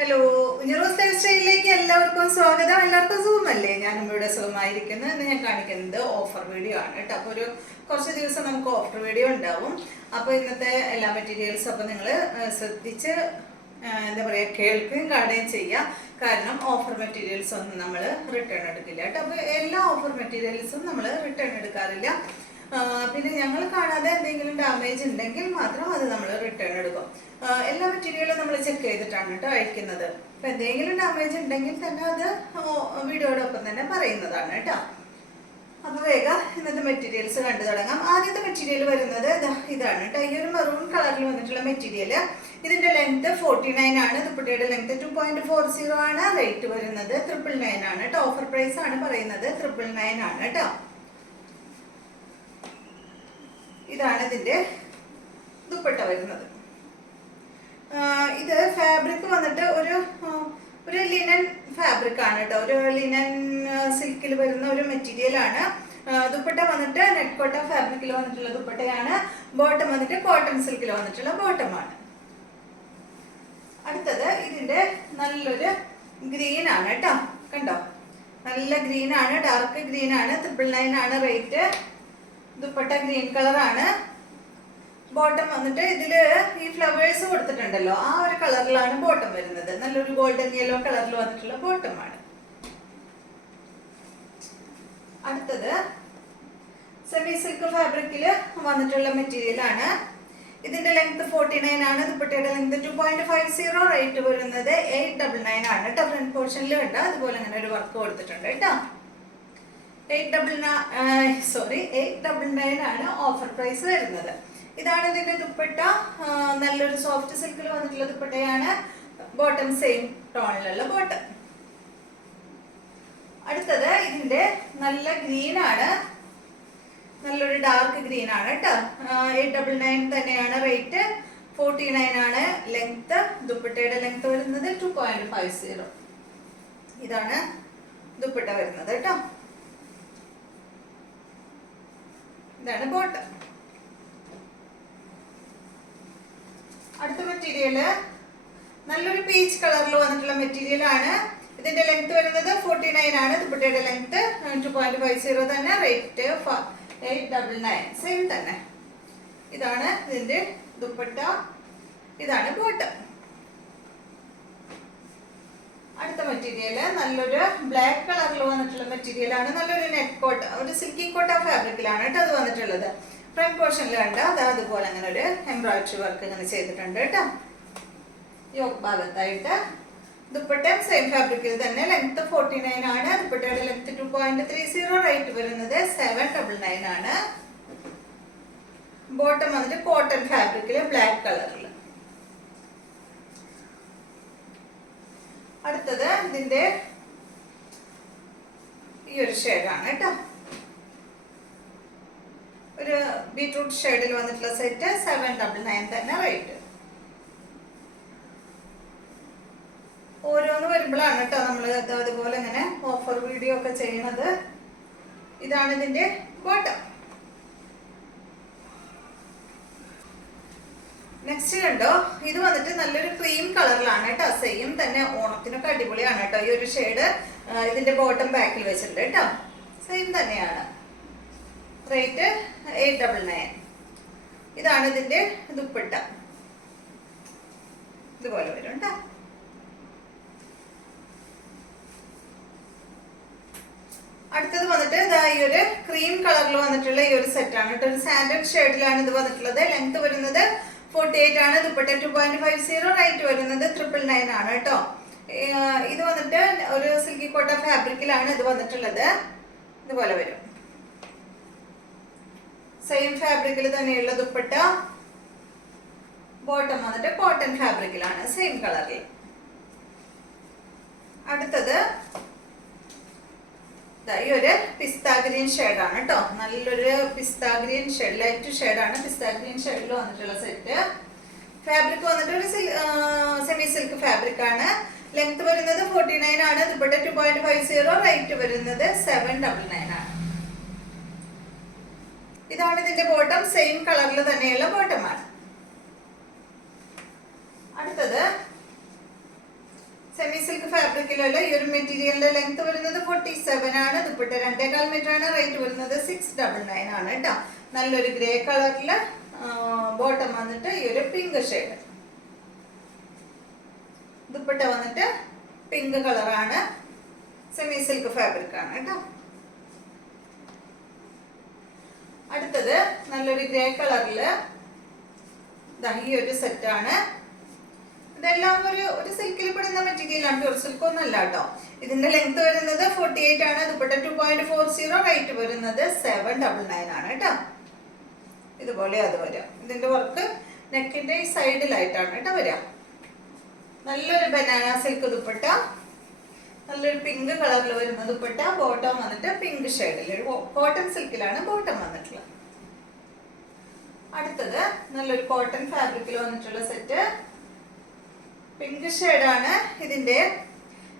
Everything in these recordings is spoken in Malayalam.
ഹലോ, ഉഞ്ഞറോസ് ലൈഫ് സ്റ്റൈലിലേക്ക് എല്ലാവർക്കും സ്വാഗതം. എല്ലാവർക്കും സുഖമല്ലേ? ഞാനും ഇവിടെ സുഖമായിരിക്കുന്നു. ഇന്ന് ഞാൻ കാണിക്കുന്നത് ഓഫർ വീഡിയോ ആണ് കേട്ടോ. അപ്പോൾ കുറച്ച് ദിവസം നമുക്ക് ഓഫർ വീഡിയോ ഉണ്ടാവും. അപ്പോൾ ഇന്നത്തെ എല്ലാ മെറ്റീരിയൽസും അപ്പോൾ നിങ്ങൾ ശ്രദ്ധിച്ച് എന്താ പറയുക, കേൾക്കുകയും കാണുകയും ചെയ്യുക. കാരണം ഓഫർ മെറ്റീരിയൽസ് ഒന്നും നമ്മൾ റിട്ടേൺ എടുക്കില്ല കേട്ടോ. അപ്പോൾ എല്ലാ ഓഫർ മെറ്റീരിയൽസും നമ്മൾ റിട്ടേൺ എടുക്കാറില്ല. പിന്നെ ഞങ്ങൾ കാണാതെ എന്തെങ്കിലും ഡാമേജ് ഉണ്ടെങ്കിൽ മാത്രം അത് നമ്മൾ റിട്ടേൺ എടുക്കും. എല്ലാ മെറ്റീരിയലും നമ്മൾ ചെക്ക് ചെയ്തിട്ടാണ് കേട്ടോ അയക്കുന്നത്. അപ്പം എന്തെങ്കിലും ഡാമേജ് ഉണ്ടെങ്കിൽ തന്നെ അത് വീഡിയോടൊപ്പം തന്നെ പറയുന്നതാണ് കേട്ടോ. അപ്പോൾ വേഗം ഇന്നത്തെ മെറ്റീരിയൽസ് കണ്ടു തുടങ്ങാം. ആദ്യത്തെ മെറ്റീരിയൽ വരുന്നത് ഇതാണ് കേട്ടോ. ഈ ഒരു മെറൂൺ കളറിൽ വന്നിട്ടുള്ള മെറ്റീരിയൽ. ഇതിന്റെ ലെങ്ത് 49 ആണ്. ദുപ്പട്ടയുടെ ലെങ്ത് 2.40 ആണ്. റേറ്റ് വരുന്നത് 999 ആണ് കേട്ടോ. ഓഫർ പ്രൈസ് ആണ് പറയുന്നത് 999 ആണ് കേട്ടോ. ഇതാണ് ഇതിന്റെ ദുപ്പട്ട വരുന്നത്. ഇത് ഫാബ്രിക് വന്നിട്ട് ഒരു ലിനൻ ഫാബ്രിക് ആണ് കേട്ടോ. ഒരു ലിനൻ സിൽക്കിൽ വരുന്ന ഒരു മെറ്റീരിയൽ ആണ്. ദുപ്പട്ട വന്നിട്ട് നെറ്റ് കോട്ടൺ ഫാബ്രിക്കിൽ വന്നിട്ടുള്ള ദുപ്പട്ടയാണ്. ബോട്ടം വന്നിട്ട് കോട്ടൺ സിൽക്കിൽ വന്നിട്ടുള്ള ബോട്ടമാണ്. അടുത്തത് ഇതിന്റെ നല്ലൊരു ഗ്രീൻ ആണ് കേട്ടോ. കണ്ടോ, നല്ല ഗ്രീൻ ആണ്, ഡാർക്ക് ഗ്രീൻ ആണ്. 999 ആണ് റേറ്റ്. ദുപ്പട്ട ഗ്രീൻ കളർ ആണ്. ബോട്ടം വന്നിട്ട് ഇതില് ഈ ഫ്ലവേഴ്സ് കൊടുത്തിട്ടുണ്ടല്ലോ, ആ ഒരു കളറിലാണ് ബോട്ടം വരുന്നത്. നല്ലൊരു ഗോൾഡൻ യെല്ലോ കളറിൽ വന്നിട്ടുള്ള ബോട്ടമാണ്. അടുത്തത് സെമി സിൽക്ക് ഫാബ്രിക്കില് വന്നിട്ടുള്ള മെറ്റീരിയൽ ആണ്. ഇതിന്റെ ലെങ്ത് 49 ആണ്. ദുപ്പട്ടയുടെ ലെങ്ത് 2.50. റേറ്റ് വരുന്നത് 899 ആണ് കേട്ടോ. ഫ്രണ്ട് പോർഷനിൽ കണ്ട അതുപോലെ അങ്ങനെ ഒരു വർക്ക് കൊടുത്തിട്ടുണ്ട് കേട്ടോ. 899 ആണ് ഓഫർ പ്രൈസ് വരുന്നത്. ഇതാണ് ഇതിന്റെ ദുപ്പട്ട. നല്ലൊരു സോഫ്റ്റ് സിൽക്കിൽ വന്നിട്ടുള്ള ദുപ്പട്ടയാണ്. ബോട്ടം സെയിം ടോണിലുള്ള ബോട്ടം. അടുത്തത് ഇതിന്റെ നല്ല ഗ്രീൻ ആണ്. നല്ലൊരു ഡാർക്ക് ഗ്രീൻ ആണ് കേട്ടോ. 899 തന്നെയാണ് റേറ്റ്. 49 ആണ് ലെങ്ത്. ദുപ്പട്ടയുടെ ലെങ്ത് വരുന്നത് 2.50. ഇതാണ് ദുപ്പട്ട വരുന്നത് കേട്ടോ. ഇതാണ് ബോട്ടം. അടുത്ത മെറ്റീരിയല് നല്ലൊരു പീച്ച് കളറിൽ വന്നിട്ടുള്ള മെറ്റീരിയൽ ആണ്. ഇതിന്റെ ലെങ്ത് വരുന്നത് 49 ആണ്. ദുപ്പട്ടയുടെ ലെങ്ത് 2.50 തന്നെ. റേറ്റ് 899 സെയിം തന്നെ. ഇതാണ് ഇതിന്റെ ദുപ്പട്ട. ഇതാണ് ബോട്ടം. അടുത്ത മെറ്റീരിയല് നല്ലൊരു ബ്ലാക്ക് കളറിൽ വന്നിട്ടുള്ള മെറ്റീരിയൽ ആണ്. നല്ലൊരു നെറ്റ് കോട്ട, ഒരു സിൽക്കി കോട്ട ഫാബ്രിക്കിലാണ് കേട്ടോ അത് വന്നിട്ടുള്ളത്. ഫ്രണ്ട് പോർഷനിൽ കണ്ട അതുപോലെ അങ്ങനെ ഒരു എംബ്രോയിഡറി വർക്ക് ഇങ്ങനെ ചെയ്തിട്ടുണ്ട് കേട്ടോ. യോക്ക് ഭാഗത്തായിട്ട്. ദുപ്പട്ട സെയിം ഫാബ്രിക്കിൽ തന്നെ. ലെങ്ത് 49 ആണ്. ദുപ്പട്ടയുടെ ലെങ്ത് 2.30. റേറ്റ് വരുന്നത് 799 ആണ്. ബോട്ടം വന്നിട്ട് കോട്ടൺ ഫാബ്രിക്കില് ബ്ലാക്ക് കളറിൽ. അടുത്തത് ഇതിന്റെ ഈ ഒരു ഷെയ്ഡാണ് കേട്ടോ. ഒരു ബീട്രൂട്ട് ഷെയ്ഡിൽ വന്നിട്ടുള്ള സെറ്റ് 799 തന്നെ റേറ്റ്. ഓരോന്ന് വരുമ്പോഴാണ് കേട്ടോ നമ്മൾ അതുപോലെ ഇങ്ങനെ ഓഫർ വീഡിയോ ഒക്കെ ചെയ്യുന്നത്. ഇതാണ് ഇതിന്റെ ബോട്ടം. നെക്സ്റ്റ് കണ്ടോ, ഇത് വന്നിട്ട് നല്ലൊരു ക്രീം കളറിലാണ് കേട്ടോ. സെയിം തന്നെ ഓണത്തിനൊക്കെ അടിപൊളിയാണ് കേട്ടോ ഈ ഒരു ഷെയ്ഡ്. ഇതിന്റെ ബോട്ടം ബാക്കിൽ വെച്ചിട്ടുണ്ട് കേട്ടോ. സെയിം തന്നെയാണ്. റേറ്റ് 899. ഇതാണ് ഇതിന്റെ ദുപ്പട്ട. ഇതുപോലെ വരും കേട്ടോ. അടുത്തത് വന്നിട്ട് ഈ ഒരു ക്രീം കളറിൽ വന്നിട്ടുള്ള ഈ ഒരു സെറ്റാണ് കേട്ടോ. ഒരു സാൻഡൽ ഷെയ്ഡിലാണ് ഇത് വന്നിട്ടുള്ളത്. ലെങ്ത് വരുന്നത് 48 ആണ്. ദുപ്പട്ട 2.50. റേറ്റ് വരുന്നത് 999 ആണ് കേട്ടോ. ഇത് വന്നിട്ട് ഒരു സിൽക്കി കോട്ട ഫാബ്രിക്കിലാണ് ഇത് വന്നിട്ടുള്ളത്. ഇതുപോലെ വരും. സെയിം ഫാബ്രിക്കിൽ തന്നെയുള്ള ദുപ്പട്ട. ബോട്ടം വന്നിട്ട് കോട്ടൺ ഫാബ്രിക്കിലാണ് സെയിം കളറിൽ. അടുത്തത് ഈ ഒരു പിസ്ത ഗ്രീൻ ഷെയ്ഡാണ് കേട്ടോ. നല്ലൊരു പിസ്ത ഗ്രീൻ ഷെയ്ഡ്, ലൈറ്റ് ഷെയ്ഡാണ്. പിസ്ത ഗ്രീൻ ഷെയ്ഡിൽ വന്നിട്ടുള്ള സെറ്റ്. ഫാബ്രിക് വന്നിട്ട് ഒരു സെമി സിൽക്ക് ഫാബ്രിക് ആണ്. ലെങ്ത് വരുന്നത് 49 ആണ്. ദുപ്പട്ട 2.50. റേറ്റ് വരുന്നത് 799 ആണ്. ഇതാണ് ഇതിന്റെ ബോട്ടം. സെയിം കളറിൽ തന്നെയുള്ള ബോട്ടമാണ്. അടുത്തത് സെമി സിൽക്ക് ഫാബ്രിക്കിലുള്ള ഈ ഒരു മെറ്റീരിയലിന്റെ ലെങ്ത് വരുന്നത് 47 ആണ്. ദുപ്പട്ട 2.25 മീറ്റർ ആണ്. റേറ്റ് വരുന്നത് 699 ആണ് കേട്ടോ. നല്ലൊരു ഗ്രേ കളറില് ബോട്ടം വന്നിട്ട് ഈ ഒരു പിങ്ക് ഷെയ്ഡ്. ദുപ്പട്ട വന്നിട്ട് പിങ്ക് കളറാണ്. സെമി സിൽക്ക് ഫാബ്രിക് ആണ് കേട്ടോ. അടുത്തത് നല്ലൊരു ഗ്രേ കളറില് ഈ ഒരു സെറ്റാണ്. ഇതെല്ലാം ഒരു സിൽക്കിൽ പെടുന്ന മെറ്റീരിയൽ ആണ്. പ്യൂർ സിൽക്ക് ഒന്നല്ല കേട്ടോ. ഇതിന്റെ ലെങ്ത് വരുന്നത് 48 ആണ്. ദുപ്പട്ട 2.40. റേറ്റ് വരുന്നത് 799 ആണ് കേട്ടോ. ഇതുപോലെ അത് വരാം. ഇതിന്റെ വർക്ക് നെക്കിന്റെ ഈ സൈഡിലായിട്ടാണ് കേട്ടോ വരാം. നല്ലൊരു ബനാന സിൽക്ക് ദുപ്പട്ട, നല്ലൊരു പിങ്ക് കളറിൽ വരുന്ന ദുപ്പട്ട. ബോട്ടം വന്നിട്ട് പിങ്ക് ഷെയ്ഡിൽ ഒരു കോട്ടൺ സിൽക്കിലാണ് ബോട്ടം വന്നിട്ടുള്ളത്. അടുത്തത് നല്ലൊരു കോട്ടൺ ഫാബ്രിക്കിൽ വന്നിട്ടുള്ള സെറ്റ്. പിങ്ക് ഷെയ്ഡാണ്. ഇതിന്റെ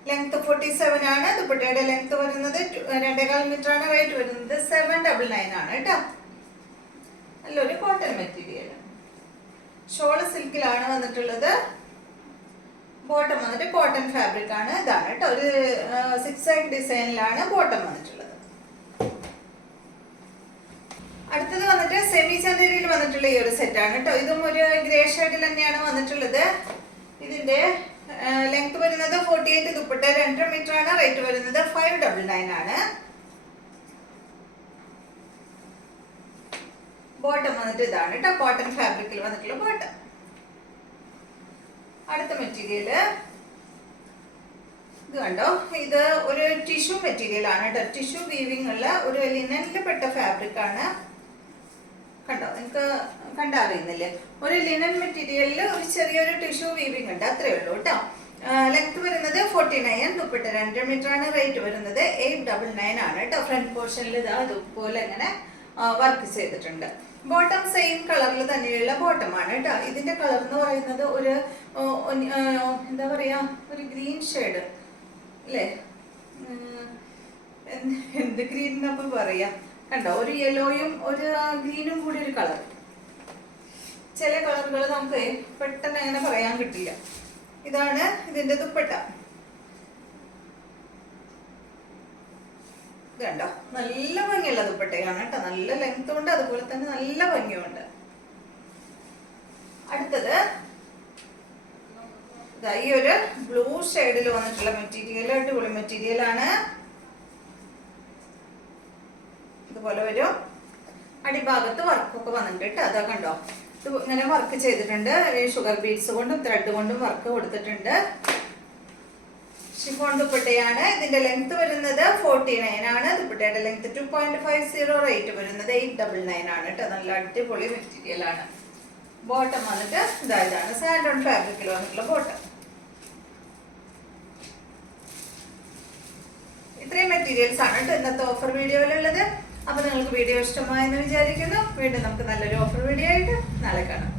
ലെങ്ത് 47 ആണ്. ദുപ്പട്ടയുടെ ലെങ്ത് വരുന്നത് 2.25 മീറ്റർ ആണ്. റേറ്റ് വരുന്നത് 799 ആണ് കേട്ടോ. നല്ലൊരു കോട്ടൺ മെറ്റീരിയൽ. ഷോള് സിൽക്കിലാണ് വന്നിട്ടുള്ളത്. ബോട്ടം വന്നിട്ട് കോട്ടൺ ഫാബ്രിക് ആണ്. ഇതാണ് കേട്ടോ. ഒരു സിക്സാക് ഡിസൈനിലാണ് ബോട്ടം വന്നിട്ടുള്ളത്. അടുത്തത് വന്നിട്ട് സെമി ചന്ദേരിയിൽ വന്നിട്ടുള്ള ഈ ഒരു സെറ്റാണ് കേട്ടോ. ഇതും ഒരു ഗ്രേ ഷെയ്ഡിൽ തന്നെയാണ് വന്നിട്ടുള്ളത്. ഇതിന്റെ ലെങ്ത് വരുന്നത് 48. ദുപ്പട്ട 2.5 മീറ്റർ ആണ്. റേറ്റ് വരുന്നത് 599 ആണ്. ബോട്ടം വന്നിട്ട് ഇതാണ് കേട്ടോ. കോട്ടൺ ഫാബ്രിക്കിൽ വന്നിട്ടുള്ള ബോട്ടം. അടുത്ത മെറ്റീരിയല് ഇത് കണ്ടോ. ഇത് ഒരു ടിഷ്യൂ മെറ്റീരിയൽ ആണ് കേട്ടോ. ടിഷ്യൂ വീവിംഗ് ഉള്ള ഒരു ലിനനിൽ പെട്ട ഫാബ്രിക് ആണ്. കണ്ടോ, നിങ്ങൾക്ക് കണ്ടറിയുന്നില്ലേ? ഒരു ലിനൻ മെറ്റീരിയലിൽ ഒരു ചെറിയൊരു ടിഷ്യൂ വീവിംഗ് ഉണ്ട്. അത്രേ ഉള്ളൂ കേട്ടോ. ലെങ്ത് വരുന്നത് 49. ദുപ്പട്ട 2 മീറ്റർ ആണ്. റേറ്റ് വരുന്നത് 899 ആണ് കേട്ടോ. ഫ്രണ്ട് പോർഷനിൽ ഇതാ ഇതുപോലെ ഇങ്ങനെ വർക്ക് ചെയ്തിട്ടുണ്ട്. ബോട്ടം സെയിം കളറിൽ തന്നെയുള്ള ബോട്ടം ആണ് കേട്ടോ. ഇതിന്റെ കളർ എന്ന് പറയുന്നത് ഒരു എന്താ പറയാ, ഒരു ഗ്രീൻ ഷെയ്ഡ് അല്ലേ? എന്ത് ഗ്രീൻ എന്നപ്പോ പറയാ. കണ്ടോ, ഒരു യെല്ലോയും ഒരു ഗ്രീനും കൂടി ഒരു കളർ. ചില കളറുകൾ നമുക്ക് പെട്ടെന്ന് അങ്ങനെ പറയാൻ കിട്ടില്ല. ഇതാണ് ഇതിന്റെ ദുപ്പട്ട. കണ്ടോ, നല്ല ഭംഗിയുള്ള ദുപ്പട്ടയാണ് കേട്ടോ. നല്ല ലെങ്ത് ഉണ്ട്, അതുപോലെ തന്നെ നല്ല ഭംഗിയുണ്ട്. അടുത്തത് ഈ ഒരു ബ്ലൂ ഷെയ്ഡിൽ വന്നിട്ടുള്ള മെറ്റീരിയൽ. അടിപൊളി മെറ്റീരിയൽ ആണ്. ഇതുപോലെ വരും. അടിഭാഗത്ത് വർക്കൊക്കെ വന്നിട്ടുണ്ട് കേട്ടോ. അതാ കണ്ടോ, ഇത് ഇങ്ങനെ വർക്ക് ചെയ്തിട്ടുണ്ട്. ഷുഗർ ബീഡ്സ് കൊണ്ടും ത്രെഡ് കൊണ്ടും വർക്ക് കൊടുത്തിട്ടുണ്ട്. ഷിഫോൺ ദുപ്പട്ടയാണ്. ഇതിന്റെ ലെങ്ത് വരുന്നത് 49 ആണ്. ദുപ്പട്ടയുടെ ലെങ്ത് 2.50. റേറ്റ് വരുന്നത് 899 ആണ് കേട്ടോ. നല്ല അടിപൊളി മെറ്റീരിയൽ ആണ്. ബോട്ടം വന്നിട്ട് ഇതാണ് സാൻഡോൺ ഫാബ്രിക്കിൽ വന്നിട്ടുള്ള ബോട്ടം. ഇത്രയും മെറ്റീരിയൽസ് ആണ് കേട്ടോ ഇന്നത്തെ ഓഫർ വീഡിയോയിലുള്ളത്. അപ്പൊ നിങ്ങൾക്ക് വീഡിയോ ഇഷ്ടമായെന്ന് വിചാരിക്കുന്നു. വീണ്ടും നമുക്ക് നല്ലൊരു ഓഫർ വീഡിയോ ആയിട്ട് നാളെ കാണാം.